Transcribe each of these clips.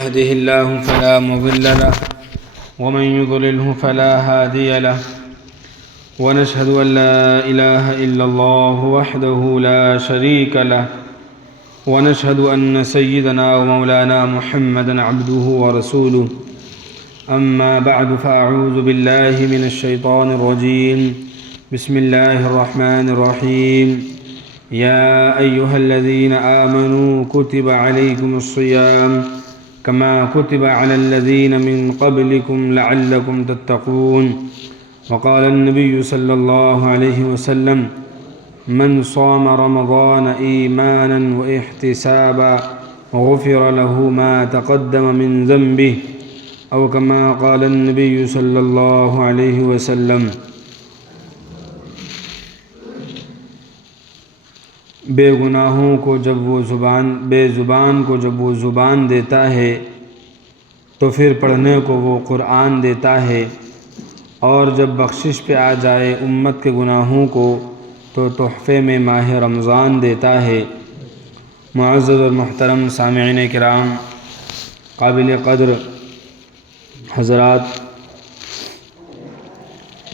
يهده الله فلا مضل له ومن يضلله فلا هادي له ونشهد أن لا إله إلا الله وحده لا شريك له ونشهد أن سيدنا ومولانا محمدا عبده ورسوله أما بعد فأعوذ بالله من الشيطان الرجيم بسم الله الرحمن الرحيم يا أيها الذين آمنوا كتب عليكم الصيام كما كتب على الذين من قبلكم لعلكم تتقون وقال النبي صلى الله عليه وسلم من صام رمضان إيمانا واحتسابا غفر له ما تقدم من ذنبه أو كما قال النبي صلى الله عليه وسلم بے گناہوں کو جب وہ زبان کو جب وہ زبان دیتا ہے تو پھر پڑھنے کو وہ قرآن دیتا ہے، اور جب بخشش پہ آ جائے امت کے گناہوں کو تو تحفے میں ماہ رمضان دیتا ہے۔ معزز اور محترم سامعین کرام، قابل قدر حضرات،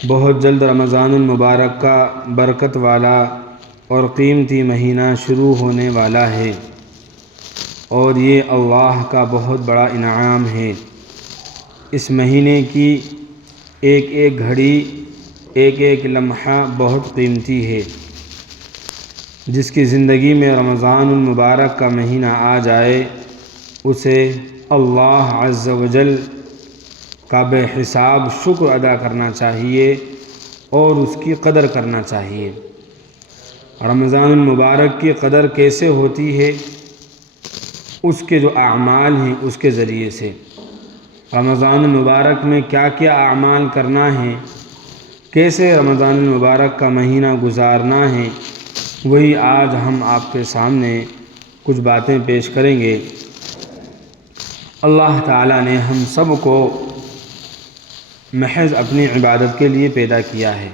بہت جلد رمضان المبارک کا برکت والا اور قیمتی مہینہ شروع ہونے والا ہے، اور یہ اللہ کا بہت بڑا انعام ہے۔ اس مہینے کی ایک ایک گھڑی، ایک ایک لمحہ بہت قیمتی ہے۔ جس کی زندگی میں رمضان المبارک کا مہینہ آ جائے اسے اللہ عز و جل کا بے حساب شکر ادا کرنا چاہیے اور اس کی قدر کرنا چاہیے۔ رمضان المبارک کی قدر کیسے ہوتی ہے؟ اس کے جو اعمال ہیں اس کے ذریعے سے۔ رمضان المبارک میں کیا کیا اعمال کرنا ہے، کیسے رمضان المبارک کا مہینہ گزارنا ہے، وہی آج ہم آپ کے سامنے کچھ باتیں پیش کریں گے۔ اللہ تعالیٰ نے ہم سب کو محض اپنی عبادت کے لیے پیدا کیا ہے،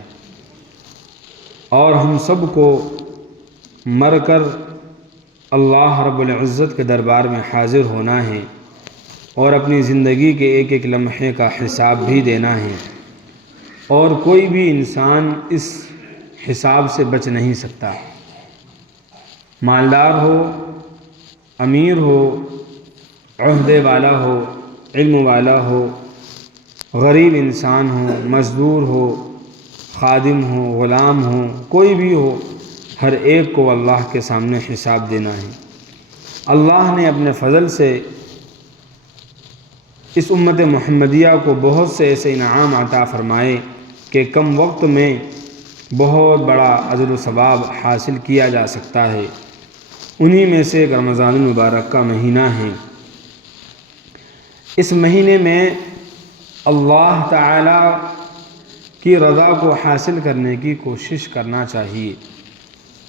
اور ہم سب کو مر کر اللہ رب العزت کے دربار میں حاضر ہونا ہے، اور اپنی زندگی کے ایک ایک لمحے کا حساب بھی دینا ہے، اور کوئی بھی انسان اس حساب سے بچ نہیں سکتا۔ مالدار ہو، امیر ہو، عہدے والا ہو، علم والا ہو، غریب انسان ہو، مزدور ہو، خادم ہو، غلام ہو، کوئی بھی ہو، ہر ایک کو اللہ کے سامنے حساب دینا ہے۔ اللہ نے اپنے فضل سے اس امت محمدیہ کو بہت سے ایسے انعام عطا فرمائے کہ کم وقت میں بہت بڑا اجر و ثواب حاصل کیا جا سکتا ہے۔ انہی میں سے ایک رمضان المبارک کا مہینہ ہے۔ اس مہینے میں اللہ تعالی کی رضا کو حاصل کرنے کی کوشش کرنا چاہیے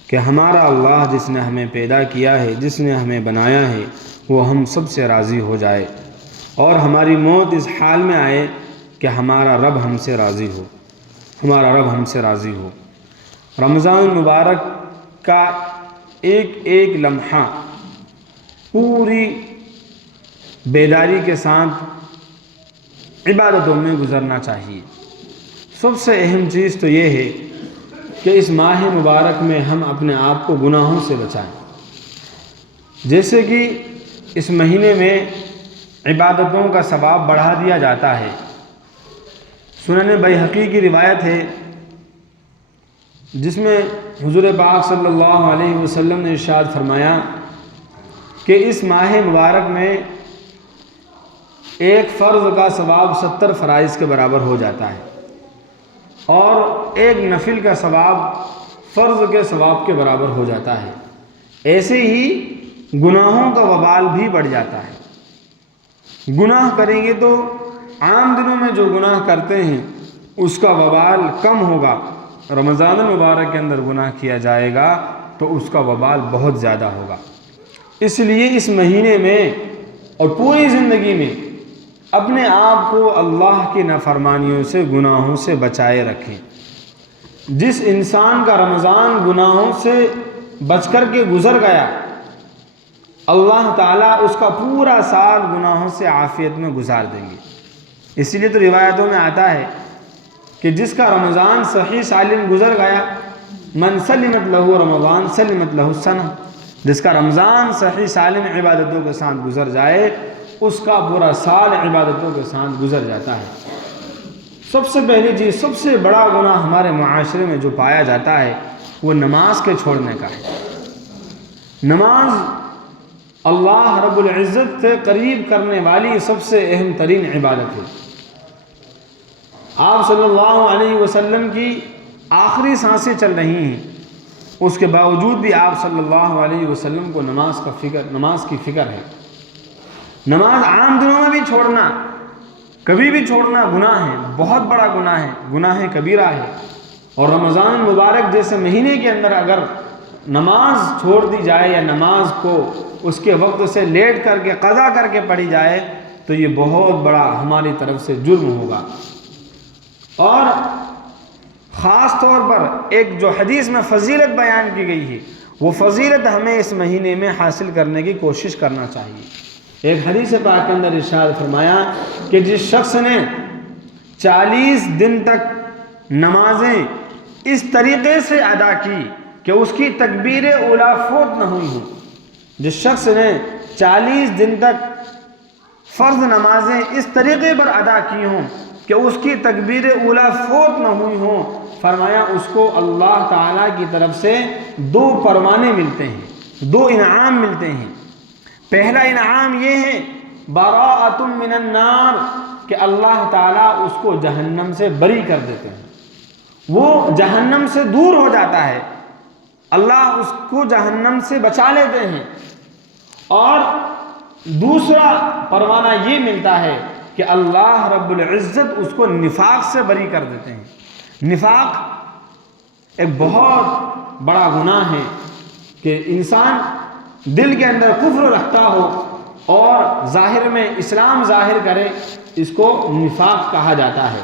کہ ہمارا اللہ جس نے ہمیں پیدا کیا ہے، جس نے ہمیں بنایا ہے، وہ ہم سب سے راضی ہو جائے، اور ہماری موت اس حال میں آئے کہ ہمارا رب ہم سے راضی ہو، ہمارا رب ہم سے راضی ہو۔ رمضان المبارک کا ایک ایک لمحہ پوری بیداری کے ساتھ عبادتوں میں گزرنا چاہیے۔ سب سے اہم چیز تو یہ ہے کہ اس ماہ مبارک میں ہم اپنے آپ کو گناہوں سے بچائیں۔ جیسے کہ اس مہینے میں عبادتوں کا ثواب بڑھا دیا جاتا ہے۔ سنن بیہقی کی روایت ہے جس میں حضور پاک صلی اللہ علیہ وسلم نے ارشاد فرمایا کہ اس ماہ مبارک میں ایک فرض کا ثواب 70 فرائض کے برابر ہو جاتا ہے، اور ایک نفل کا ثواب فرض کے ثواب کے برابر ہو جاتا ہے۔ ایسے ہی گناہوں کا وبال بھی بڑھ جاتا ہے۔ گناہ کریں گے تو عام دنوں میں جو گناہ کرتے ہیں اس کا وبال کم ہوگا، رمضان المبارک کے اندر گناہ کیا جائے گا تو اس کا وبال بہت زیادہ ہوگا۔ اس لیے اس مہینے میں اور پوری زندگی میں اپنے آپ کو اللہ کی نافرمانیوں سے، گناہوں سے بچائے رکھیں۔ جس انسان کا رمضان گناہوں سے بچ کر کے گزر گیا، اللہ تعالیٰ اس کا پورا سال گناہوں سے عافیت میں گزار دیں گے۔ اسی لیے تو روایتوں میں آتا ہے کہ جس کا رمضان صحیح سالم گزر گیا، من سلمت لہو رمضان سلمت لہو السنہ، جس کا رمضان صحیح سالم عبادتوں کے ساتھ گزر جائے اس کا پورا سال عبادتوں کے ساتھ گزر جاتا ہے۔ سب سے پہلی چیز، سب سے بڑا گناہ ہمارے معاشرے میں جو پایا جاتا ہے وہ نماز کے چھوڑنے کا ہے۔ نماز اللہ رب العزت سے قریب کرنے والی سب سے اہم ترین عبادت ہے۔ آپ صلی اللہ علیہ وسلم کی آخری سانسیں چل رہی ہیں، اس کے باوجود بھی آپ صلی اللہ علیہ وسلم کو نماز کی فکر ہے۔ نماز عام دنوں میں بھی چھوڑنا، کبھی بھی چھوڑنا گناہ ہے، بہت بڑا گناہ ہے، گناہ کبیرہ ہے۔ اور رمضان مبارک جیسے مہینے کے اندر اگر نماز چھوڑ دی جائے یا نماز کو اس کے وقت سے لیٹ کر کے قضا کر کے پڑھی جائے تو یہ بہت بڑا ہماری طرف سے جرم ہوگا۔ اور خاص طور پر ایک جو حدیث میں فضیلت بیان کی گئی ہے وہ فضیلت ہمیں اس مہینے میں حاصل کرنے کی کوشش کرنا چاہیے۔ ایک حدیث پاک کے اندر ارشاد فرمایا کہ جس شخص نے 40 دن تک نمازیں اس طریقے سے ادا کی کہ اس کی تکبیر اولیٰ فوت نہ ہوئی ہوں، جس شخص نے 40 دن تک فرض نمازیں اس طریقے پر ادا کی ہوں کہ اس کی تکبیر اولیٰ فوت نہ ہوئی ہوں، فرمایا اس کو اللہ تعالیٰ کی طرف سے 2 پروانے ملتے ہیں، 2 انعام ملتے ہیں۔ پہلا انعام یہ ہے براءۃ من النار، کہ اللہ تعالیٰ اس کو جہنم سے بری کر دیتے ہیں، وہ جہنم سے دور ہو جاتا ہے، اللہ اس کو جہنم سے بچا لیتے ہیں۔ اور دوسرا پروانہ یہ ملتا ہے کہ اللہ رب العزت اس کو نفاق سے بری کر دیتے ہیں۔ نفاق ایک بہت بڑا گناہ ہے کہ انسان دل کے اندر کفر رکھتا ہو اور ظاہر میں اسلام ظاہر کرے، اس کو نفاق کہا جاتا ہے۔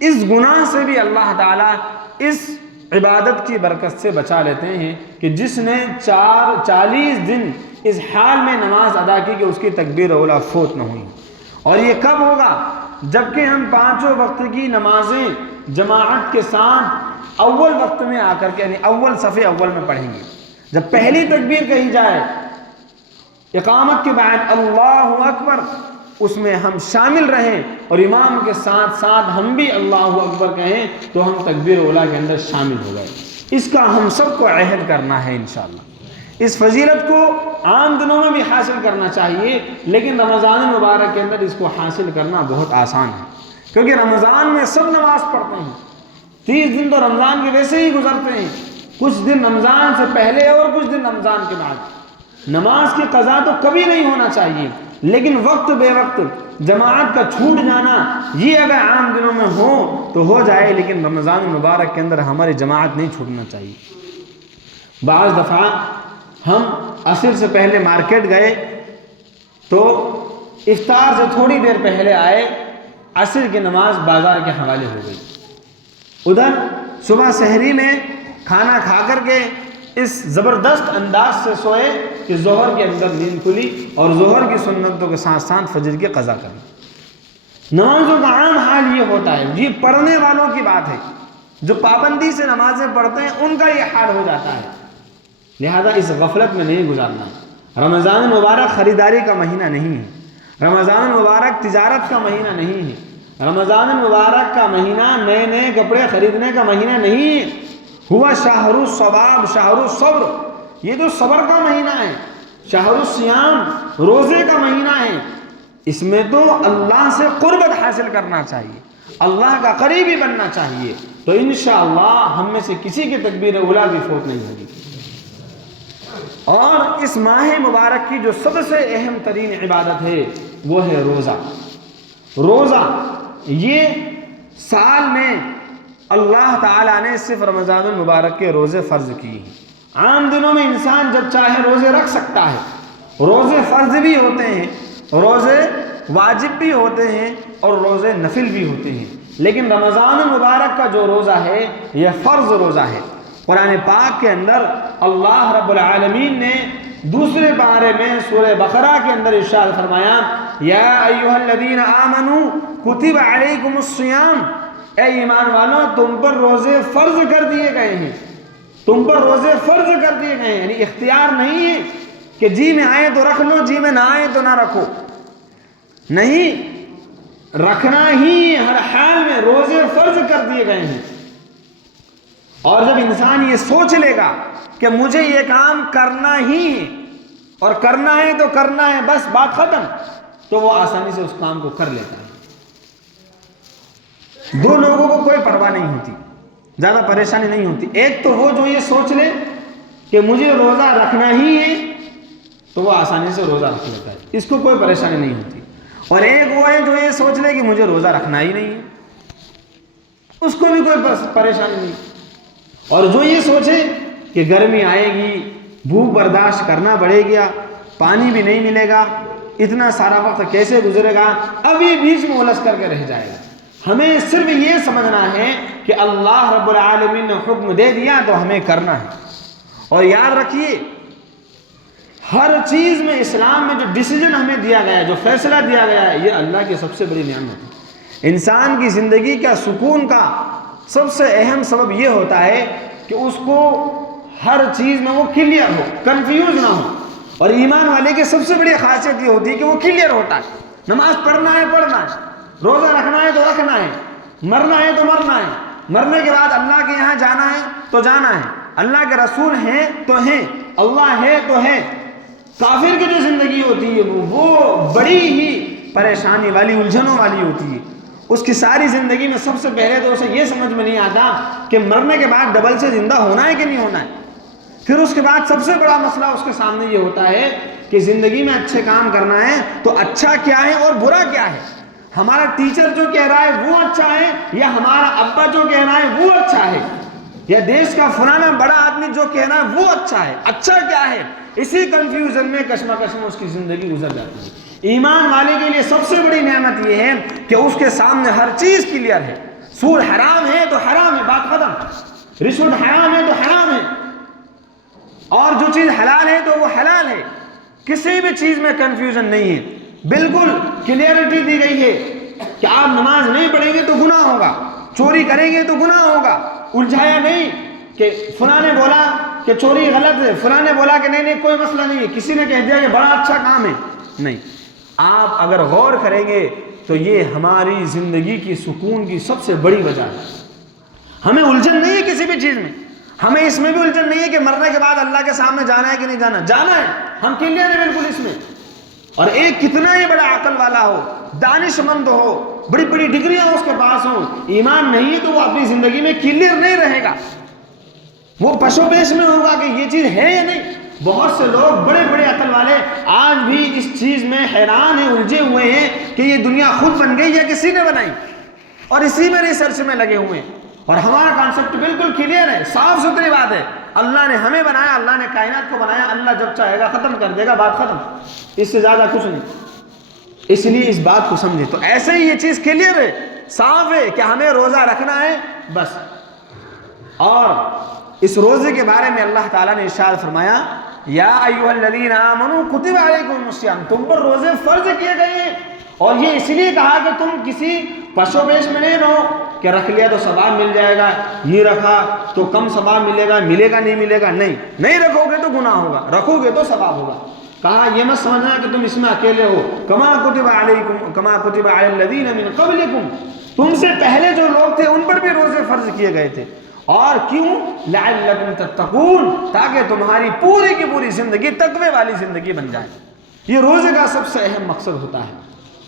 اس گناہ سے بھی اللہ تعالیٰ اس عبادت کی برکت سے بچا لیتے ہیں کہ جس نے 40 دن اس حال میں نماز ادا کی کہ اس کی تکبیر اولیٰ فوت نہ ہوئی۔ اور یہ کب ہوگا؟ جبکہ ہم 5 وقت کی نمازیں جماعت کے ساتھ اول وقت میں آ کر کے یعنی اول صفحے اول میں پڑھیں گے۔ جب پہلی تکبیر کہی جائے اقامت کے بعد اللہ اکبر، اس میں ہم شامل رہیں اور امام کے ساتھ ساتھ ہم بھی اللہ اکبر کہیں تو ہم تکبیر اولیٰ کے اندر شامل ہو گئے۔ اس کا ہم سب کو عہد کرنا ہے انشاءاللہ۔ اس فضیلت کو عام دنوں میں بھی حاصل کرنا چاہیے، لیکن رمضان مبارک کے اندر اس کو حاصل کرنا بہت آسان ہے، کیونکہ رمضان میں سب نماز پڑھتے ہیں۔ 30 دن تو رمضان کے ویسے ہی گزرتے ہیں، کچھ دن رمضان سے پہلے اور کچھ دن رمضان کے بعد۔ نماز کی قضا تو کبھی نہیں ہونا چاہیے، لیکن وقت بے وقت جماعت کا چھوٹ جانا یہ اگر عام دنوں میں ہو تو ہو جائے، لیکن رمضان مبارک کے اندر ہماری جماعت نہیں چھوٹنا چاہیے۔ بعض دفعہ ہم عصر سے پہلے مارکیٹ گئے تو افطار سے تھوڑی دیر پہلے آئے، عصر کی نماز بازار کے حوالے ہو گئی۔ ادھر صبح سحری میں کھانا کھا کر کے اس زبردست انداز سے سوئے کہ ظہر کے اندر نیند کھلی اور ظہر کی سنتوں کے ساتھ ساتھ فجر کی قضا کرنا۔ نمازوں کا عام حال یہ ہوتا ہے، یہ پڑھنے والوں کی بات ہے، جو پابندی سے نمازیں پڑھتے ہیں ان کا یہ حال ہو جاتا ہے، لہذا اس غفلت میں نہیں گزارنا۔ رمضان مبارک خریداری کا مہینہ نہیں ہے، رمضان مبارک تجارت کا مہینہ نہیں ہے، رمضان مبارک کا مہینہ نئے نئے کپڑے خریدنے کا مہینہ نہیں ہے۔ ہوا شہر الصواب شہر الصبر، یہ جو صبر کا مہینہ ہے، شہر الصیام روزے کا مہینہ ہے، اس میں تو اللہ سے قربت حاصل کرنا چاہیے، اللہ کا قریبی بننا چاہیے، تو انشاءاللہ ہم میں سے کسی کی تکبیر اولیٰ بھی فوت نہیں ہوگی۔ اور اس ماہ مبارک کی جو سب سے اہم ترین عبادت ہے وہ ہے روزہ۔ روزہ یہ سال میں اللہ تعالیٰ نے صرف رمضان المبارک کے روزے فرض کیے ہیں۔ عام دنوں میں انسان جب چاہے روزے رکھ سکتا ہے، روزے فرض بھی ہوتے ہیں، روزے واجب بھی ہوتے ہیں اور روزے نفل بھی ہوتے ہیں، لیکن رمضان المبارک کا جو روزہ ہے یہ فرض روزہ ہے۔ قرآن پاک کے اندر اللہ رب العالمین نے دوسرے بارے میں سورہ بقرہ کے اندر ارشاد فرمایا یا ایھا الذین آمنوا کتب علیکم الصیام، اے ایمان والو تم پر روزے فرض کر دیے گئے ہیں، تم پر روزے فرض کر دیے گئے ہیں، یعنی اختیار نہیں ہے کہ جی میں آئے تو رکھ لو، جی میں نہ آئے تو نہ رکھو، نہیں، رکھنا ہی ہر حال میں، روزے فرض کر دیے گئے ہیں۔ اور جب انسان یہ سوچ لے گا کہ مجھے یہ کام کرنا ہی ہے اور کرنا ہے تو کرنا ہے، بس بات ختم، تو وہ آسانی سے اس کام کو کر لیتا ہے۔ دو لوگوں کو کوئی پرواہ نہیں ہوتی، زیادہ پریشانی نہیں ہوتی، ایک تو وہ جو یہ سوچ لے کہ مجھے روزہ رکھنا ہی ہے تو وہ آسانی سے روزہ رکھ لیتا ہے، اس کو کوئی پریشانی نہیں ہوتی، اور ایک وہ ہے جو یہ سوچ لے کہ مجھے روزہ رکھنا ہی نہیں ہے، اس کو بھی کوئی پریشانی نہیں۔ اور جو یہ سوچے کہ گرمی آئے گی، بھوک برداشت کرنا پڑے گا، پانی بھی نہیں ملے گا، اتنا سارا وقت کیسے گزرے گا، اب یہ بیچ میں الجھ کر کے رہ جائے گا۔ ہمیں صرف یہ سمجھنا ہے کہ اللہ رب العالمین نے حکم دے دیا تو ہمیں کرنا ہے۔ اور یاد رکھیے ہر چیز میں اسلام میں جو ڈیسیجن ہمیں دیا گیا ہے، جو فیصلہ دیا گیا ہے، یہ اللہ کی سب سے بڑی نعمت ہے۔ انسان کی زندگی کا سکون کا سب سے اہم سبب یہ ہوتا ہے کہ اس کو ہر چیز میں وہ کلیئر ہو، کنفیوز نہ ہو۔ اور ایمان والے کی سب سے بڑی خاصیت یہ ہوتی ہے کہ وہ کلیئر ہوتا ہے، نماز پڑھنا ہے پڑھنا ہے، روزہ رکھنا ہے تو رکھنا ہے، مرنا ہے تو مرنا ہے، مرنے کے بعد اللہ کے یہاں جانا ہے تو جانا ہے، اللہ کے رسول ہیں تو ہیں، اللہ ہے تو ہے۔ کافر کی جو زندگی ہوتی ہے وہ بڑی ہی پریشانی والی، الجھنوں والی ہوتی ہے۔ اس کی ساری زندگی میں سب سے پہلے تو اسے یہ سمجھ میں نہیں آتا کہ مرنے کے بعد ڈبل سے زندہ ہونا ہے کہ نہیں ہونا ہے۔ پھر اس کے بعد سب سے بڑا مسئلہ اس کے سامنے یہ ہوتا ہے کہ زندگی میں اچھے کام کرنا ہے تو اچھا کیا ہے اور برا کیا ہے، ہمارا ٹیچر جو کہہ رہا ہے وہ اچھا ہے یا ہمارا ابا جو کہہ رہا ہے وہ اچھا ہے، یا دیش کا فلانا بڑا آدمی جو کہہ رہا ہے وہ اچھا ہے، اچھا کیا ہے، اسی کنفیوژن میں کشمکش میں اس کی زندگی گزر جاتی ہے۔ ایمان والے کے لیے سب سے بڑی نعمت یہ ہے کہ اس کے سامنے ہر چیز کلیئر ہے، سود حرام ہے تو حرام ہے، بات ختم، رشوت حرام ہے تو حرام ہے، اور جو چیز حلال ہے تو وہ حلال ہے، کسی بھی چیز میں کنفیوژن نہیں ہے، بالکل کلیئرٹی دی گئی ہے کہ آپ نماز نہیں پڑھیں گے تو گناہ ہوگا، چوری کریں گے تو گناہ ہوگا، الجھایا نہیں کہ فلاں نے بولا کہ چوری غلط ہے، فلاں نے بولا کہ نہیں کوئی مسئلہ نہیں ہے، کسی نے کہہ دیا کہ بڑا اچھا کام ہے، نہیں، آپ اگر غور کریں گے تو یہ ہماری زندگی کی سکون کی سب سے بڑی وجہ ہے۔ ہمیں الجھن نہیں ہے کسی بھی چیز میں، ہمیں اس میں بھی الجھن نہیں ہے کہ مرنے کے بعد اللہ کے سامنے جانا ہے کہ نہیں جانا، جانا ہے، ہم کلیئر ہیں بالکل اس میں۔ اور ایک کتنا ہی بڑا عقل والا ہو، دانش مند ہو، بڑی بڑی ڈگریاں اس کے پاس ہوں، ایمان نہیں ہے تو وہ اپنی زندگی میں کلیئر نہیں رہے گا، وہ پشو پیش میں ہوگا کہ یہ چیز ہے یا نہیں۔ بہت سے لوگ بڑے بڑے عقل والے آج بھی اس چیز میں حیران ہیں، الجھے ہوئے ہیں کہ یہ دنیا خود بن گئی یا کسی نے بنائی، اور اسی میں ریسرچ میں لگے ہوئے ہیں۔ اور ہمارا کانسیپٹ بالکل کلیئر ہے، صاف ستھری بات ہے، اللہ نے ہمیں بنایا، اللہ نے کائنات کو بنایا، اللہ جب چاہے گا ختم کر دے گا، بات ختم، اس سے زیادہ کچھ نہیں۔ اس لیے اس بات کو سمجھے تو ایسے ہی یہ چیز کلیئر ہے، صاف ہے کہ ہمیں روزہ رکھنا ہے بس۔ اور اس روزے کے بارے میں اللہ تعالیٰ نے ارشاد فرمایا یا ایھا الذین آمنوا کتب علیکم الصیام، تم پر روزے فرض کیے گئے ہیں، اور یہ اس لیے کہا کہ تم کسی پشو پیش میں نہیں رہو کہ رکھ لیا تو ثواب مل جائے گا، یہ رکھا تو کم ثواب ملے گا، ملے گا نہیں ملے گا، نہیں رکھو گے تو گناہ ہوگا، رکھو گے تو ثواب ہوگا۔ کہا یہ مت سمجھنا کہ تم اس میں اکیلے ہو، کما کتب علی الذین من قبلکم، تم سے پہلے جو لوگ تھے ان پر بھی روزے فرض کیے گئے تھے، اور کیوں؟ لعلکم تتقون، تاکہ تمہاری پوری کی پوری زندگی تقوی والی زندگی بن جائے۔ یہ روزے کا سب سے اہم مقصد ہوتا ہے۔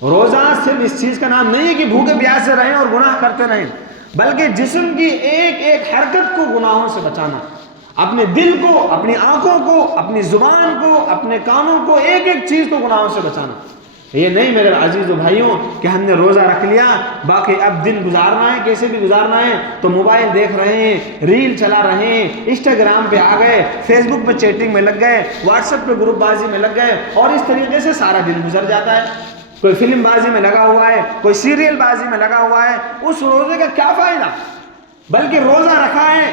روزہ صرف اس چیز کا نام نہیں ہے کہ بھوکے پیاسے رہیں اور گناہ کرتے رہیں، بلکہ جسم کی ایک ایک حرکت کو گناہوں سے بچانا، اپنے دل کو، اپنی آنکھوں کو، اپنی زبان کو، اپنے کانوں کو، ایک ایک چیز کو گناہوں سے بچانا۔ یہ نہیں میرے عزیزو بھائیوں کہ ہم نے روزہ رکھ لیا، باقی اب دن گزارنا ہے، کیسے بھی گزارنا ہے، تو موبائل دیکھ رہے ہیں، ریل چلا رہے ہیں، انسٹاگرام پہ آ گئے، فیس بک پہ چیٹنگ میں لگ گئے، واٹس ایپ پہ گروپ بازی میں لگ گئے، اور اس طریقے سے سارا دن گزر جاتا ہے۔ کوئی فلم بازی میں لگا ہوا ہے، کوئی سیریل بازی میں لگا ہوا ہے، اس روزے کا کیا فائدہ؟ بلکہ روزہ رکھا ہے،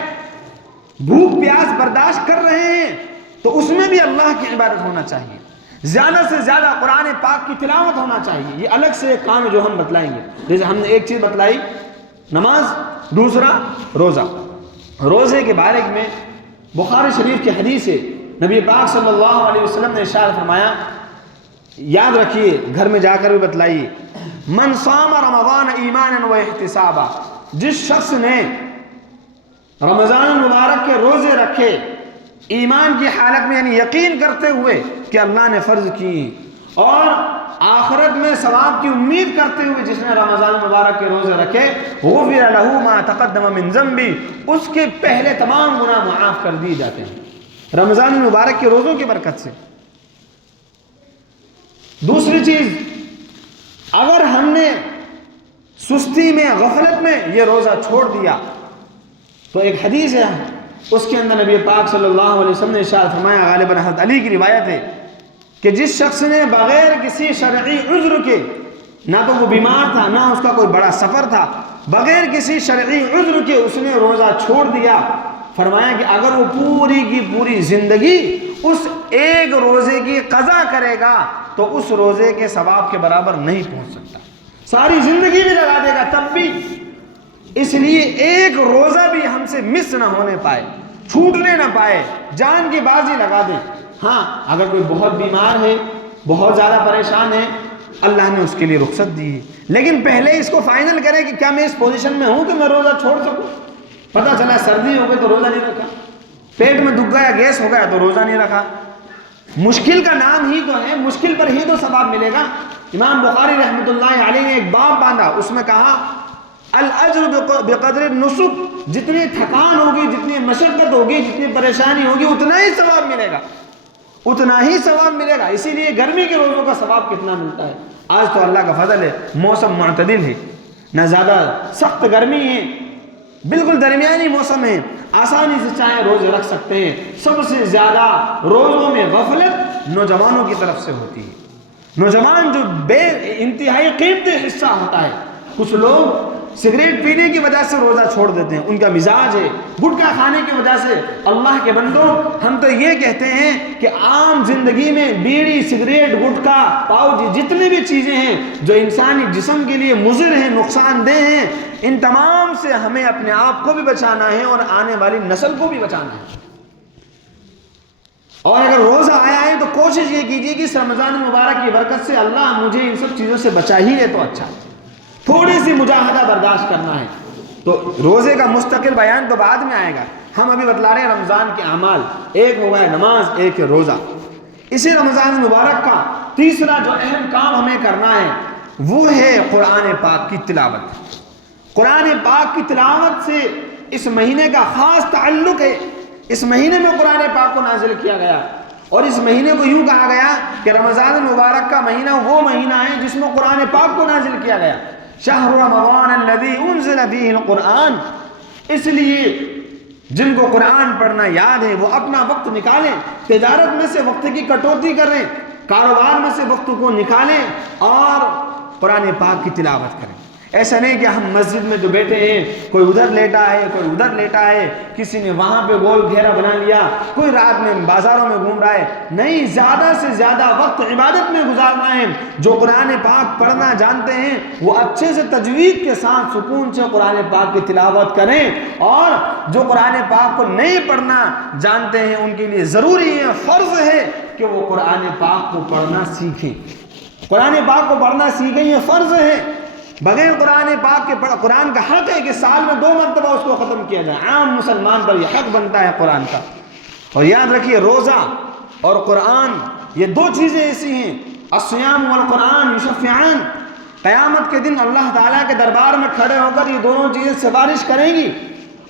بھوک پیاس برداشت کر رہے ہیں، تو اس میں بھی اللہ کی عبادت ہونا چاہیے، زیادہ سے زیادہ قرآن پاک کی تلاوت ہونا چاہیے. یہ الگ سے ایک کام ہے جو ہم بتلائیں گے. جیسے ہم نے ایک چیز بتلائی نماز، دوسرا روزہ. روزے کے بارے میں بخاری شریف کی حدیث ہے، نبی پاک صلی اللہ علیہ وسلم نے ارشاد فرمایا، یاد رکھیے گھر میں جا کر بھی بتلائیے، من صام رمضان ایمانا و احتسابا، جس شخص نے رمضان مبارک کے روزے رکھے ایمان کی حالت میں، یعنی یقین کرتے ہوئے کہ اللہ نے فرض کی، اور آخرت میں ثواب کی امید کرتے ہوئے جس نے رمضان مبارک کے روزے رکھے، غفر لہ ما تقدم من ذنبی، اس کے پہلے تمام گناہ معاف کر دیے جاتے ہیں رمضان مبارک کے روزوں کی برکت سے. دوسری چیز، اگر ہم نے سستی میں غفلت میں یہ روزہ چھوڑ دیا تو ایک حدیث ہے اس کے اندر نبی پاک صلی اللہ علیہ وسلم نے ارشاد فرمایا، غالباً حضرت علی کی روایت ہے کہ جس شخص نے بغیر کسی شرعی عذر کے، نہ تو وہ بیمار تھا نہ اس کا کوئی بڑا سفر تھا، بغیر کسی شرعی عذر کے اس نے روزہ چھوڑ دیا، فرمایا کہ اگر وہ پوری کی پوری زندگی اس ایک روزے کی قضا کرے گا تو اس روزے کے ثواب کے برابر نہیں پہنچ سکتا. ساری زندگی بھی لگا دے گا تب بھی. اس لیے ایک روزہ بھی ہم سے مس نہ ہونے پائے، چھوٹنے نہ پائے، جان کی بازی لگا دیں. ہاں اگر کوئی بہت بیمار ہے، بہت زیادہ پریشان ہے، اللہ نے اس کے لیے رخصت دی ہے، لیکن پہلے اس کو فائنل کرے کہ کیا میں اس پوزیشن میں ہوں کہ میں روزہ چھوڑ سکوں. پتہ چلا سردی ہو گئی تو روزہ نہیں رکھا، پیٹ میں دکھ گیا، گیس ہو گیا تو روزہ نہیں رکھا. مشکل کا نام ہی تو ہے، مشکل پر ہی تو ثواب ملے گا. امام بخاری رحمۃ اللہ علیہ نے ایک باب باندھا، اس میں کہا الاجر بقدر النصب، جتنی تھکان ہوگی، جتنی مشقت ہوگی، جتنی پریشانی ہوگی، اتنا ہی ثواب ملے گا، اتنا ہی ثواب ملے گا. اسی لیے گرمی کے روزوں کا ثواب کتنا ملتا ہے. آج تو اللہ کا فضل ہے، موسم معتدل ہے، نہ زیادہ سخت گرمی ہے، بالکل درمیانی موسم ہے، آسانی سے چاہے روزے رکھ سکتے ہیں. سب سے زیادہ روزوں میں غفلت نوجوانوں کی طرف سے ہوتی ہے. نوجوان جو بے انتہائی قیمتی حصہ ہوتا ہے. کچھ لوگ سگریٹ پینے کی وجہ سے روزہ چھوڑ دیتے ہیں، ان کا مزاج ہے، گٹکا کھانے کی وجہ سے. اللہ کے بندوں، ہم تو یہ کہتے ہیں کہ عام زندگی میں بیڑی، سگریٹ، گٹکا، پاؤ، جتنی بھی چیزیں ہیں جو انسانی جسم کے لیے مضر ہیں، نقصان دہ ہیں، ان تمام سے ہمیں اپنے آپ کو بھی بچانا ہے اور آنے والی نسل کو بھی بچانا ہے. اور اگر روزہ آیا ہے تو کوشش یہ کیجیے کہ اس رمضان مبارک کی برکت سے اللہ مجھے ان سب چیزوں سے بچا ہی لے تو اچھا. تھوڑی سی مجاہدہ برداشت کرنا ہے. تو روزے کا مستقل بیان تو بعد میں آئے گا، ہم ابھی بتلا رہے ہیں رمضان کے اعمال. ایک ہو گیا نماز، ایک ہے روزہ. اسی رمضان مبارک کا تیسرا جو اہم کام ہمیں کرنا ہے وہ ہے قرآن پاک کی تلاوت. قرآن پاک کی تلاوت سے اس مہینے کا خاص تعلق ہے. اس مہینے میں قرآن پاک کو نازل کیا گیا، اور اس مہینے کو یوں کہا گیا کہ رمضان مبارک کا مہینہ وہ مہینہ ہے جس میں قرآن پاک کو نازل کیا گیا. شہر رمضان الذی انزل فیہ القرآن. اس لیے جن کو قرآن پڑھنا یاد ہے وہ اپنا وقت نکالیں، تجارت میں سے وقت کی کٹوتی کریں، کاروبار میں سے وقت کو نکالیں اور قرآن پاک کی تلاوت کریں. ایسا نہیں کہ ہم مسجد میں جو بیٹھے ہیں کوئی ادھر لیٹا ہے، کوئی ادھر لیٹا ہے، کسی نے وہاں پہ گول گھیرا بنا لیا، کوئی رات میں بازاروں میں گھوم رہا ہے. نہیں، زیادہ سے زیادہ وقت عبادت میں گزارنا ہے. جو قرآن پاک پڑھنا جانتے ہیں وہ اچھے سے تجوید کے ساتھ سکون سے قرآن پاک کی تلاوت کریں، اور جو قرآن پاک کو نہیں پڑھنا جانتے ہیں ان کے لیے ضروری ہے، فرض ہے کہ وہ قرآن پاک کو پڑھنا سیکھیں. قرآن پاک کو پڑھنا سیکھیں، یہ فرض ہے. بغیر قرآن پاک کے قرآن کا حق ہے کہ سال میں 2 مرتبہ اس کو ختم کیا جائے. عام مسلمان پر یہ حق بنتا ہے قرآن کا. اور یاد رکھیے روزہ اور قرآن یہ 2 چیزیں ایسی ہیں، الصیام والقرآن یشفعان. قیامت کے دن اللہ تعالیٰ کے دربار میں کھڑے ہو کر یہ دونوں چیزیں سفارش کریں گی،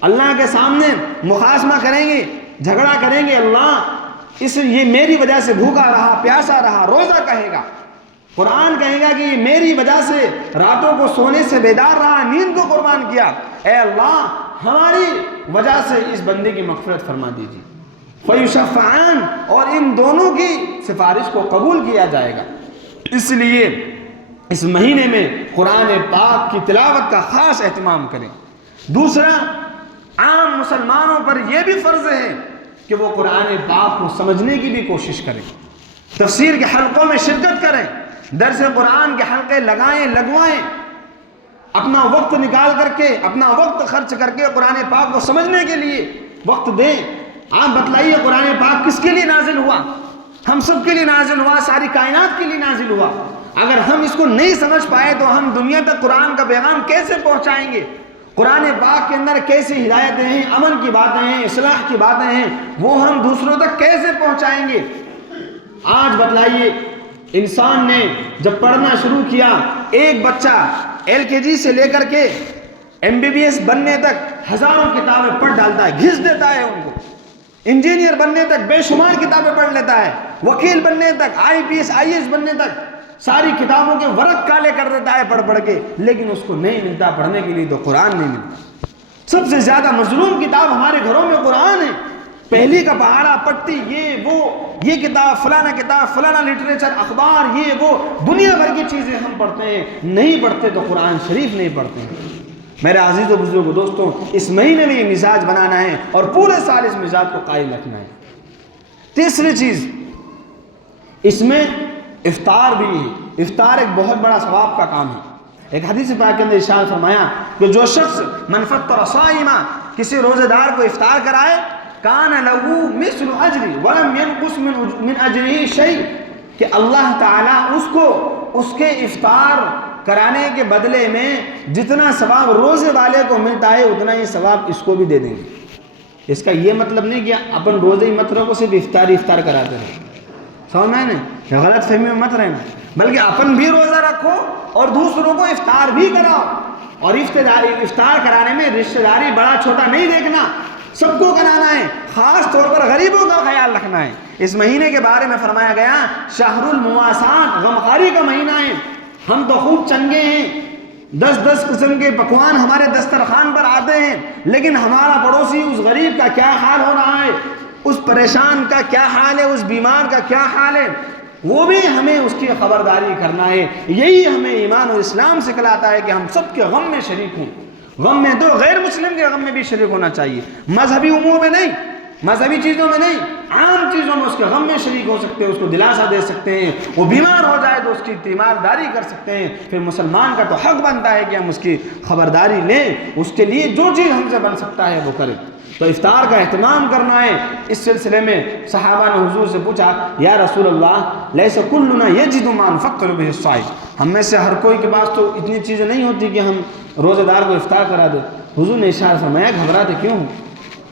اللہ کے سامنے مخاصمہ کریں گے، جھگڑا کریں گے. اللہ یہ میری وجہ سے بھوکا رہا، پیاسا رہا. روزہ کہے گا، قرآن کہے گا کہ یہ میری وجہ سے راتوں کو سونے سے بیدار رہا، نیند کو قربان کیا. اے اللہ ہماری وجہ سے اس بندے کی مغفرت فرما دیجیے. فیشفعان، اور ان دونوں کی سفارش کو قبول کیا جائے گا. اس لیے اس مہینے میں قرآن پاک کی تلاوت کا خاص اہتمام کریں. دوسرا، عام مسلمانوں پر یہ بھی فرض ہے کہ وہ قرآن پاک کو سمجھنے کی بھی کوشش کریں، تفسیر کے حلقوں میں شرکت کریں، درس قرآن کے حلقے لگوائیں، اپنا وقت نکال کر کے، اپنا وقت خرچ کر کے قرآن پاک کو سمجھنے کے لیے وقت دیں۔ آپ بتلائیے قرآن پاک کس کے لیے نازل ہوا؟ ہم سب کے لیے نازل ہوا، ساری کائنات کے لیے نازل ہوا۔ اگر ہم اس کو نہیں سمجھ پائے تو ہم دنیا تک قرآن کا پیغام کیسے پہنچائیں گے؟ قرآن پاک کے اندر کیسی ہدایتیں ہیں، امن کی باتیں ہیں، اصلاح کی باتیں ہیں، وہ ہم دوسروں تک کیسے پہنچائیں گے؟ آج بتلائیے، انسان نے جب پڑھنا شروع کیا، ایک بچہ LKG سے لے کر کے MBBS بننے تک ہزاروں کتابیں پڑھ ڈالتا ہے، گھس دیتا ہے ان کو۔ انجینئر بننے تک بے شمار کتابیں پڑھ لیتا ہے، وکیل بننے تک، IPS IAS بننے تک ساری کتابوں کے ورق کالے کر دیتا ہے پڑھ کے، لیکن اس کو نہیں ملتا پڑھنے کے لیے تو قرآن نہیں ملتا۔ سب سے زیادہ مظلوم کتاب ہمارے گھروں میں قرآن ہے۔ پہلی کا پہاڑا، پٹی، یہ کتاب، فلانا لٹریچر، اخبار، یہ وہ دنیا بھر کی چیزیں ہم پڑھتے ہیں، نہیں پڑھتے تو قرآن شریف نہیں پڑھتے ہیں۔ میرے عزیز و بزرگوں دوستوں، اس مہینے میں یہ مزاج بنانا ہے اور پورے سال اس مزاج کو قائم رکھنا ہے۔ تیسری چیز، اس میں افطار بھی ہے۔ افطار ایک بہت بڑا ثواب کا کام ہے۔ ایک حدیث پاک کے اندر ارشاد فرمایا کہ جو شخص من فطر صائما، کسی روزے دار کو افطار کرائے، کان لہو مثل اجری ولم ينقص من اجره شیء، کہ اللہ تعالیٰ اس کو اس کے افطار کرانے کے بدلے میں جتنا ثواب روزے والے کو ملتا ہے اتنا ہی ثواب اس کو بھی دے دیں گے۔ اس کا یہ مطلب نہیں کہ اپن روزے ہی مت رکھو، صرف افطار کراتے ہیں، سمجھ میں نہیں، غلط فہمی میں مت رہنا، بلکہ اپن بھی روزہ رکھو اور دوسروں کو افطار بھی کراؤ۔ اور افطار کرانے میں رشتہ داری بڑا چھوٹا نہیں دیکھنا، سب کو کرانا ہے، خاص طور پر غریبوں کا خیال رکھنا ہے۔ اس مہینے کے بارے میں فرمایا گیا شہر المواسات، غمخواری کا مہینہ ہے۔ ہم تو خوب چنگے ہیں، 10 قسم کے پکوان ہمارے دسترخوان پر آتے ہیں، لیکن ہمارا پڑوسی اس غریب کا کیا حال ہو رہا ہے، اس پریشان کا کیا حال ہے، اس بیمار کا کیا حال ہے، وہ بھی ہمیں اس کی خبرداری کرنا ہے۔ یہی ہمیں ایمان اور اسلام سکھلاتا ہے کہ ہم سب کے غم میں شریک ہوں۔ غم میں تو غیر مسلم کے غم میں بھی شریک ہونا چاہیے، مذہبی امور میں نہیں، مذہبی چیزوں میں نہیں، عام چیزوں میں اس کے غم میں شریک ہو سکتے ہیں، اس کو دلاسا دے سکتے ہیں۔ وہ بیمار ہو جائے تو اس کی تیمارداری کر سکتے ہیں۔ پھر مسلمان کا تو حق بنتا ہے کہ ہم اس کی خبرداری لیں، اس کے لیے جو چیز ہم سے بن سکتا ہے وہ کریں۔ تو افطار کا اہتمام کرنا ہے۔ اس سلسلے میں صحابہ نے حضور سے پوچھا، یا رسول اللہ لیس کلنا یجد ما نفطر به الصائم، ہم میں سے ہر کوئی کے پاس تو اتنی چیزیں نہیں ہوتی کہ ہم روزہ دار کو افطار کرا دیں۔ حضور نے ارشاد فرمایا، گھبراتے کیوں ہو؟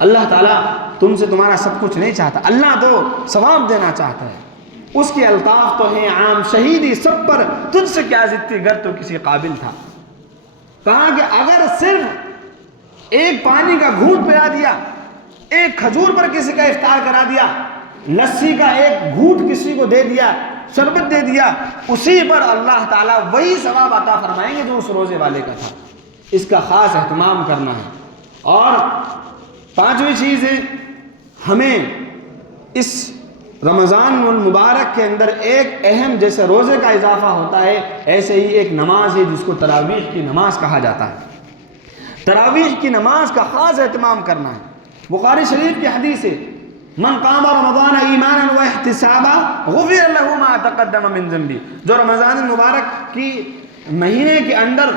اللہ تعالیٰ تم سے تمہارا سب کچھ نہیں چاہتا، اللہ تو ثواب دینا چاہتا ہے۔ اس کے الطاف تو ہیں عام، شہیدی سب پر، تجھ سے کیا زدتی گر تو کسی قابل تھا۔ کہا کہ اگر صرف ایک پانی کا گھونٹ پلا دیا، ایک کھجور پر کسی کا افطار کرا دیا، لسی کا ایک گھونٹ کسی کو دے دیا، شربت دے دیا، اسی پر اللہ تعالیٰ وہی ثواب عطا فرمائیں گے جو اس روزے والے کا تھا۔ اس کا خاص اہتمام کرنا ہے۔ اور پانچویں چیز ہے، ہمیں اس رمضان المبارک کے اندر ایک اہم، جیسے روزے کا اضافہ ہوتا ہے ایسے ہی ایک نماز ہے جس کو تراویح کی نماز کہا جاتا ہے۔ تراویح کی نماز کا خاص اہتمام کرنا ہے۔ بخاری شریف کی حدیث ہے، من قام رمضان ایمانا و احتسابا غفر له ما تقدم من ذنبه، جو رمضان المبارک کی مہینے کے اندر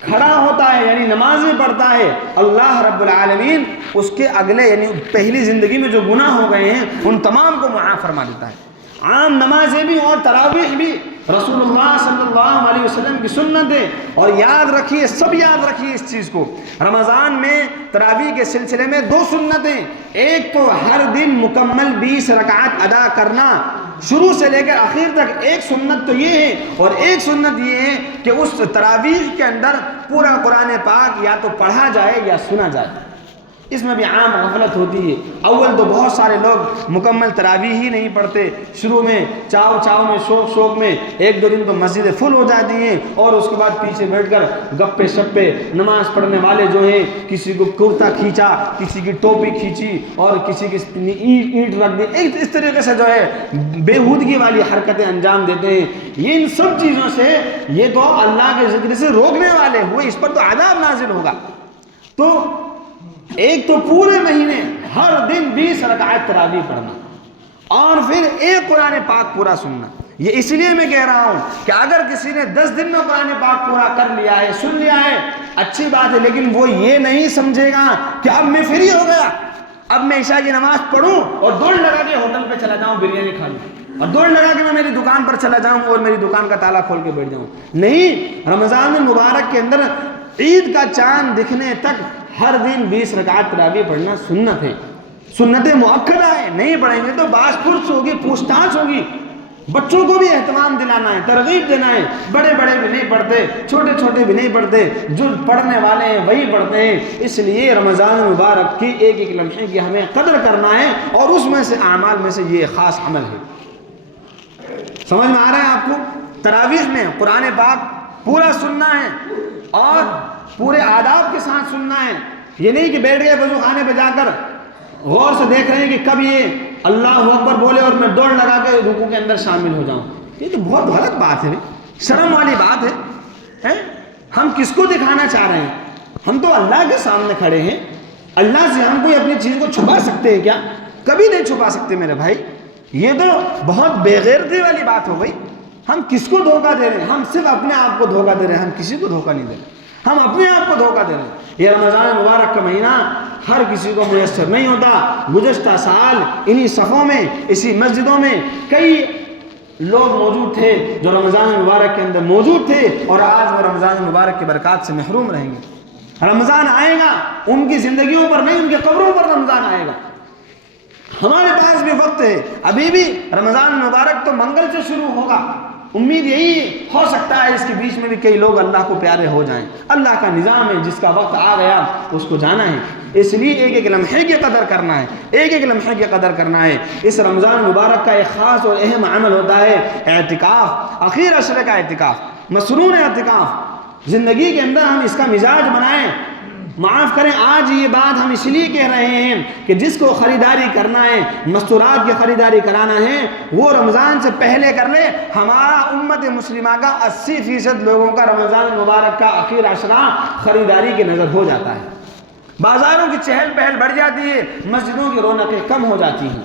کھڑا ہوتا ہے یعنی نمازیں پڑھتا ہے، اللہ رب العالمین اس کے اگلے یعنی پہلی زندگی میں جو گناہ ہو گئے ہیں ان تمام کو معاف فرما دیتا ہے۔ عام نمازیں بھی اور تراویح بھی رسول اللہ صلی اللہ علیہ وسلم کی سنت ہے۔ اور یاد رکھیے، سب یاد رکھیے اس چیز کو، رمضان میں تراویح کے سلسلے میں 2 سنتیں، ایک تو ہر دن مکمل 20 رکعت ادا کرنا شروع سے لے کر آخر تک، ایک سنت تو یہ ہے، اور ایک سنت یہ ہے کہ اس تراویح کے اندر پورا قرآن پاک یا تو پڑھا جائے یا سنا جائے۔ اس میں بھی عام غفلت ہوتی ہے۔ اول تو بہت سارے لوگ مکمل تراویح ہی نہیں پڑھتے، شروع میں چاو میں شوق میں 1-2 دن تو مسجدیں فل ہو جاتی ہیں، اور اس کے بعد پیچھے بیٹھ کر گپے شپے نماز پڑھنے والے جو ہیں، کسی کو کرتا کھینچا، کسی کی ٹوپی کھینچی، اور کسی کی اینٹ رکھ دی، اس طریقے سے جو ہے بےہودگی والی حرکتیں انجام دیتے ہیں۔ یہ ان سب چیزوں سے، یہ تو اللہ کے ذکر سے روکنے والے ہوئے، اس پر تو عذاب نازل ہوگا۔ تو ایک تو پورے مہینے ہر دن 20 رکعت تراویح پڑھنا، اور پھر ایک قرآن پاک پورا سننا۔ یہ اس لیے میں کہہ رہا ہوں کہ اگر کسی نے 10 دن میں قرآن پاک پورا کر لیا ہے، سن لیا ہے، اچھی بات ہے، لیکن وہ یہ نہیں سمجھے گا کہ اب میں فری ہو گیا، اب میں عشاء کی نماز پڑھوں اور دوڑ لگا کے ہوٹل پہ چلا جاؤں بریانی کھا لوں، اور دوڑ لگا کے میں میری دکان پر چلا جاؤں اور میری دکان کا تالا کھول کے بیٹھ جاؤں۔ نہیں، رمضان المبارک کے اندر عید کا چاند دکھنے تک ہر دن 20 رکعت تراویح پڑھنا سنت ہے، سنت مؤکدہ ہے۔ نہیں پڑھیں گے تو باس پرس ہوگی، پوچھ تاچھ ہوگی۔ بچوں کو بھی اہتمام دلانا ہے، ترغیب دینا ہے، بڑے بڑے بھی نہیں پڑھتے، چھوٹے چھوٹے بھی نہیں پڑھتے، جو پڑھنے والے ہیں وہی پڑھتے ہیں۔ اس لیے رمضان المبارک کی ایک ایک لمحے کی ہمیں قدر کرنا ہے، اور اس میں سے اعمال میں سے یہ ایک خاص عمل ہے۔ سمجھ میں آ رہا ہے آپ کو؟ تراویح میں قرآن پاک پورا سننا ہے اور پورے آداب کے ساتھ سننا ہے۔ یہ نہیں کہ بیٹھ گئے وضو خانے پہ جا کر غور سے دیکھ رہے ہیں کہ کب یہ اللہ اکبر بولے اور میں دوڑ لگا کے رکوع کے اندر شامل ہو جاؤں۔ یہ تو بہت غلط بات ہے، شرم والی بات ہے۔ ہم کس کو دکھانا چاہ رہے ہیں؟ ہم تو اللہ کے سامنے کھڑے ہیں، اللہ سے ہم کوئی اپنی چیز کو چھپا سکتے ہیں کیا؟ کبھی نہیں چھپا سکتے میرے بھائی۔ یہ تو بہت بے غیرتی والی بات ہو گئی۔ ہم کس کو دھوکہ دے رہے ہیں؟ ہم صرف اپنے آپ کو دھوکہ دے رہے ہیں، ہم کسی کو دھوکہ نہیں دے رہے، ہم اپنے آپ کو دھوکہ دے رہے ہیں۔ یہ رمضان مبارک کا مہینہ ہر کسی کو میسر نہیں ہوتا۔ گزشتہ سال انہی صفوں میں، اسی مسجدوں میں کئی لوگ موجود تھے جو رمضان مبارک کے اندر موجود تھے، اور آج وہ رمضان مبارک کی برکات سے محروم رہیں گے۔ رمضان آئے گا، ان کی زندگیوں پر نہیں، ان کی قبروں پر رمضان آئے گا۔ ہمارے پاس بھی وقت ہے، ابھی بھی رمضان مبارک تو منگل سے شروع ہوگا۔ امید یہی ہو سکتا ہے اس کے بیچ میں بھی کئی لوگ اللہ کو پیارے ہو جائیں۔ اللہ کا نظام ہے، جس کا وقت آ گیا اس کو جانا ہے۔ اس لیے ایک ایک لمحے کی قدر کرنا ہے، ایک ایک لمحے کی قدر کرنا ہے۔ اس رمضان مبارک کا ایک خاص اور اہم عمل ہوتا ہے اعتکاف، اخیر عشرے کا اعتکاف، مسنون اعتکاف۔ زندگی کے اندر ہم اس کا مزاج بنائیں۔ معاف کریں، آج یہ بات ہم اس لیے کہہ رہے ہیں کہ جس کو خریداری کرنا ہے، مستورات کی خریداری کرانا ہے، وہ رمضان سے پہلے کر لے۔ ہمارا امت مسلمہ کا 80% لوگوں کا رمضان مبارک کا آخر عشرہ خریداری کی نظر ہو جاتا ہے۔ بازاروں کی چہل پہل بڑھ جاتی ہے، مسجدوں کی رونقیں کم ہو جاتی ہیں۔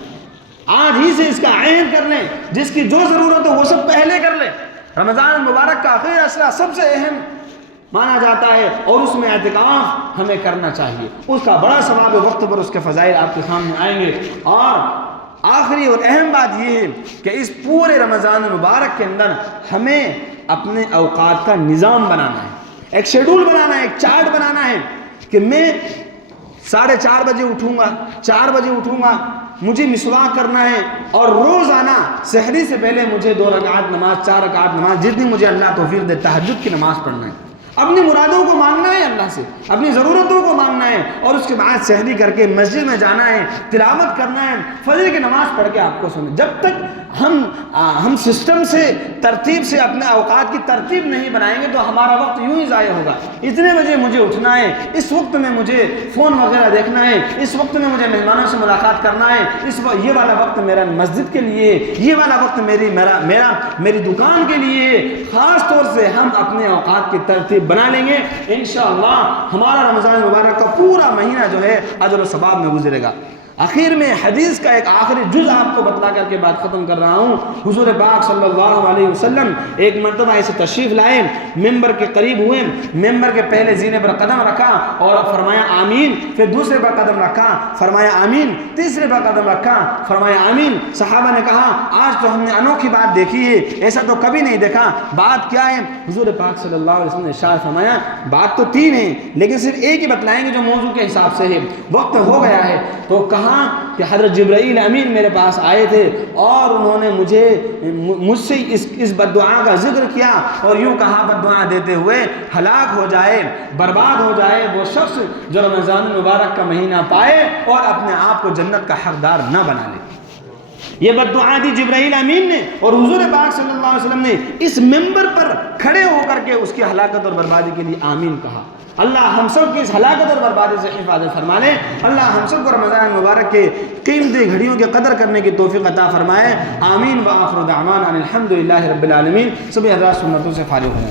آج ہی سے اس کا عہد کر لیں، جس کی جو ضرورت ہو وہ سب پہلے کر لیں۔ رمضان مبارک کا آخر عشرہ سب سے اہم مانا جاتا ہے، اور اس میں اعتکاف ہمیں کرنا چاہیے۔ اس کا بڑا ثواب وقت پر اس کے فضائل آپ کے سامنے آئیں گے۔ اور آخری اور اہم بات یہ ہے کہ اس پورے رمضان المبارک کے اندر ہمیں اپنے اوقات کا نظام بنانا ہے، ایک شیڈول بنانا ہے، ایک چارٹ بنانا ہے کہ میں 4:30 بجے اٹھوں گا، 4 بجے اٹھوں گا، مجھے مسواک کرنا ہے، اور روزانہ سحری سے پہلے مجھے 2 رکعت نماز، 4 رکعت نماز، جتنی مجھے اللہ توفیق دے، تہجد کی نماز پڑھنا ہے۔ اپنی مرادوں کو مانگنا ہے اللہ سے، اپنی ضرورتوں کو مانگنا ہے، اور اس کے بعد سحری کر کے مسجد میں جانا ہے، تلاوت کرنا ہے، فجر کی نماز پڑھ کے آپ کو سنیں۔ جب تک ہم سسٹم سے، ترتیب سے اپنے اوقات کی ترتیب نہیں بنائیں گے تو ہمارا وقت یوں ہی ضائع ہوگا۔ اتنے بجے مجھے اٹھنا ہے، اس وقت میں مجھے فون وغیرہ دیکھنا ہے، اس وقت میں مجھے مہمانوں سے ملاقات کرنا ہے، یہ والا وقت میرا مسجد کے لیے، یہ والا وقت میری دکان کے لیے۔ خاص طور سے ہم اپنے اوقات کی ترتیب بنا لیں گے، انشاءاللہ ہمارا رمضان مبارک کا پورا مہینہ جو ہے اجر و ثواب میں گزرے گا۔ آخر میں حدیث کا ایک آخری جز آپ کو بتلا کر کے بات ختم کر رہا ہوں۔ حضور پاک صلی اللہ علیہ وسلم ایک مرتبہ ایسے تشریف لائے، ممبر کے قریب ہوئے، ممبر کے پہلے زینے پر قدم رکھا اور فرمایا آمین، پھر دوسرے پر قدم رکھا، فرمایا آمین، تیسرے پر قدم رکھا، فرمایا آمین۔ صحابہ نے کہا آج تو ہم نے انوکھی بات دیکھی ہے، ایسا تو کبھی نہیں دیکھا، بات کیا ہے؟ حضور پاک صلی اللہ علیہ وسلم نے ارشاد فرمایا بات تو 3 ہیں، لیکن صرف ایک ہی بتلائیں گے جو موضوع کے حساب سے ہے، وقت ہو گیا ہے۔ تو کہا کہ حضرت جبرائیل امین میرے پاس آئے تھے اور انہوں نے مجھ سے اس بد دعا کا ذکر کیا اور یوں کہا بد دعا دیتے ہوئے، ہلاک ہو جائے، برباد ہو جائے وہ شخص جو رمضان المبارک کا مہینہ پائے اور اپنے آپ کو جنت کا حقدار نہ بنا لے۔ یہ بد دعا دی جبرائیل امین نے، اور حضور پاک صلی اللہ علیہ وسلم نے اس ممبر پر کھڑے ہو کر کے اس کی ہلاکت اور بربادی کے لیے آمین کہا۔ اللہ ہم سب کی اس ہلاکت اور بربادی سے حفاظت فرما لے۔ اللہ ہم سب کو رمضان مبارک کے قیمتی گھڑیوں کی قدر کرنے کی توفیق عطا فرمائے۔ آمین۔ وآخر دعوانا ان الحمد للہ رب العالمین۔ سبھی حضرات سنتوں سے فارغ ہیں۔